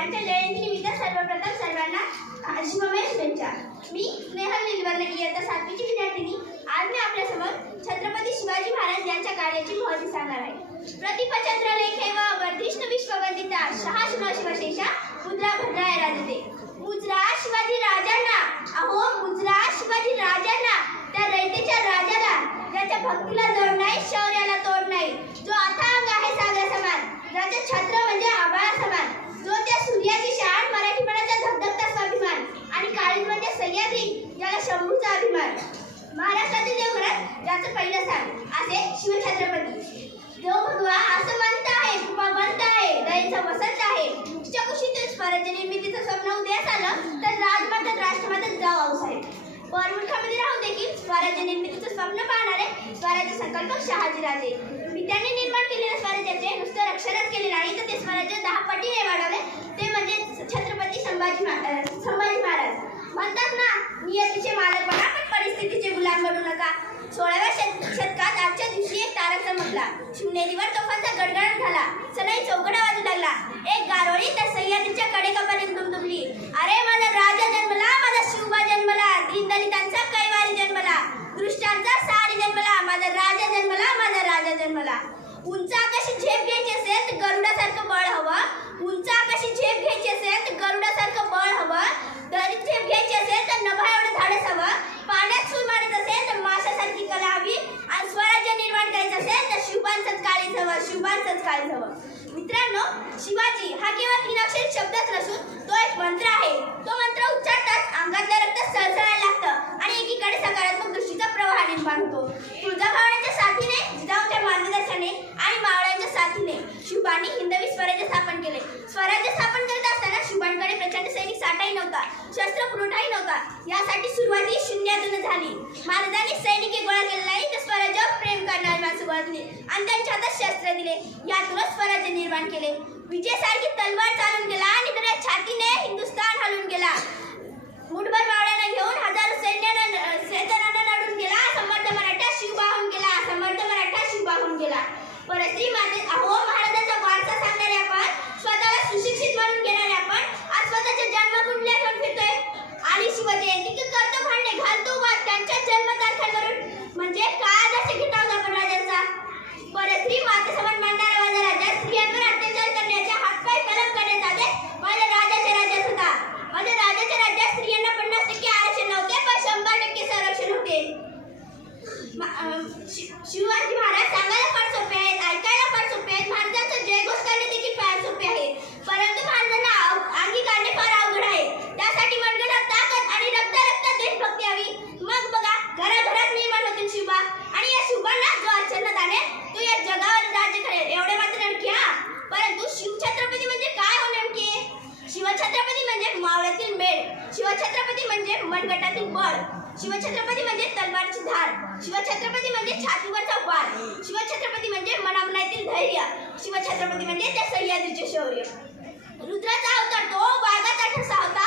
यांच्या जयंतीनिमित्त सर्वप्रथम सर्वांना शुभमय शुभेच्छा। मी स्नेहल नीलवर्ण इयत्ता 7वीची विद्यार्थिनी। आज मी आपल्यासमोर छत्रपती शिवाजी महाराज यांच्या कार्याची महती सांगणार आहे। प्रतिपचंद्र लेखे व वर्धिष्णु विश्ववंदिता शहाशुन शिवशेषा मुद्रा भद्राय राजते। मुद्रा शिवाजी राजांना, अहो मुद्रा शिवाजी राजांना, त्या रयतेच्या राजाला ज्याच्या भक्तीला जोड नाही, शौर्याला तोड नाही, जो अथांग आहे सागर समान, ज्याचे छत्र म्हणजे आभाळ समान, जो त्या सूर्याची शान, मराठीपणाचा धगधगता स्वाभिमान आणि काळीज म्हणजे सह्याद्री, ज्याला शंभूचा अभिमान, महाराष्ट्रातील देवघरात ज्याचं पहिलं स्थान असे शिवछत्रपती। जो भगवा असं म्हणत आहे, कृपावंत आहे, दयेचा वसंत आहे, कुशीतून स्वराज्य निर्मितीचं स्वप्न उदयास आलं तर राजमाता राष्ट्रमाता जाऊ आऊसाहेब। परमुलखामध्ये राहून देखील स्वराज्य निर्मितीचं स्वप्न पाहणारे स्वराज्य संकल्पक शहाजीराजे। त्यांनी निर्माण केलेल्या स्वराज्याचे नुसतं रक्षणच केले नाही तर ते स्वराज्य 10 पटीने वाढवले, ते म्हणजे छत्रपती संभाजी महाराज। म्हणतात ना, नियतीचे मालक बना पण परिस्थितीचे गुलाम बनू नका। 16व्या शतकात आजच्या दिवशी एक तारा चमकला, शिवनेरीवर तोफांचा गडगडाट झाला, सनई चौकडा वाजू लागला, एक गारोळी त्या सह्याद्रीच्या कडेकपारीत दुमदुमली, अरे माझा राजा जन्मला, माझा शिवबा जन्मला, दीनदलितांचा कैवारी जन्मला, दृष्टांचा सारी जन्मला, माझा राजा जन्मला, माझा राजा जन्मला। उंच आकाशी झेप घ्यायची असेल तर गरुडासारखं बळ हवं, उंच आकाशी झेप घ्यायची असेल तर गरुडासारखं बळ हवं, दरीत झेप घ्यायची असेल तर नभा एवढं धाडस हवं, पाण्यात सूर मारत असेल तर माशासारखी कला हवी, आणि स्वराज्य निर्माण करायचं असेल तर शिवबांचंच काळीज हवं, शिवबांचंच काळीज हवं। मित्रांनो, शिवाजी हा केवळ 3 अक्षरी शब्दच नसून तो एक मंत्र आहे। तो मंत्र उच्चारताच अंगातलं रक्त सळसळायला लागतं आणि एकीकडे सकारात्मक दृष्टीचा प्रवाह निर्माण होतो। तुळजाभवानीच्या साथीने, जिजाऊच्या मार्गदर्शनाने आणि मावळ्यांच्या साथीने शिवबांनी हिंदवी स्वराज्य स्थापन केले। स्वराज्य स्थापन करत असताना शिवबांकडे प्रचंड सैनिक साठाही नव्हता, शस्त्र पुरवठाही नव्हता, यासाठी सुरुवात ही शून्यातून झाली। महाराजांनी सैनिकी गोळा केले नाही तर स्वराज्यावर प्रेम करणारी माणसं गोळा आणि त्यांच्या हातात शस्त्र दिले, यातूनच स्वराज्य निर्माण केले। विजयासारखी तलवार चालून गेला आणि त्या छातीने हिंदुस्थान हलून गेला। मुठभर मावळ्यांना घेऊन हजारो सैन्यानं लढून गेला, समर्थ मराठा शिवबाहून गेला, समर्थ मराठा शिवबाहून गेला। परस्त्री माते, अहो महाराजांचा वारसा सांगणारे आपण, स्वतःला सुशिक्षित म्हणून घेणारे आपण, आज स्वतःच्या जन्मकुंडल्या घेऊन फिरतोय। आणि शिवजयंती की करतो भांडणे, घालतो वाद त्यांच्या जन्मतारखांवरून, म्हणजे काय आदर्श घेतो आपण राजांचा? परस्त्री माते समान मानणारा माझा राजा स्त्रियांवर अत्याचार करण्याच्या, हातपाय कलम करण्याचा आदेश माझ्या राजाच्या राज्यात होता। माझ्या राजाच्या राज्यात स्त्रियांना 50% आरक्षण नव्हते पण 100% संरक्षण होते। शिवाजी महाराज सांगायला फार सोपे आहेत, ऐकायला फार सोपे आहेत, महाराजांचा जयघोष करणे देखील फार सोपे आहे, परंतु महाराजांना अंगीकारणे फार अवघड आहे। त्यासाठी मनगटात ताकद आणि रक्ता देशभक्ती हवी। मग बघा, घराघरात निर्माण होतील शिवबा आणि या शिवबांना जो आचरणात आणेल तो या जगावर राज्य करेल, एवढे मात्र नक्की हा। परंतु शिवछत्रपती म्हणजे काय हो नेमके? शिवछत्रपती म्हणजे मावळ्यातील मेळ, शिवछत्रपती म्हणजे मनगटातील बळ, शिवछत्रपती म्हणजे तलवारीची धार, शिवछत्रपती म्हणजे छातीवरचा वार, शिवछत्रपती म्हणजे मनामनातील धैर्य, शिवछत्रपती म्हणजे त्या सह्याद्रीचे शौर्य। रुद्राचा अवतार तो वाघाचा ठसा होता,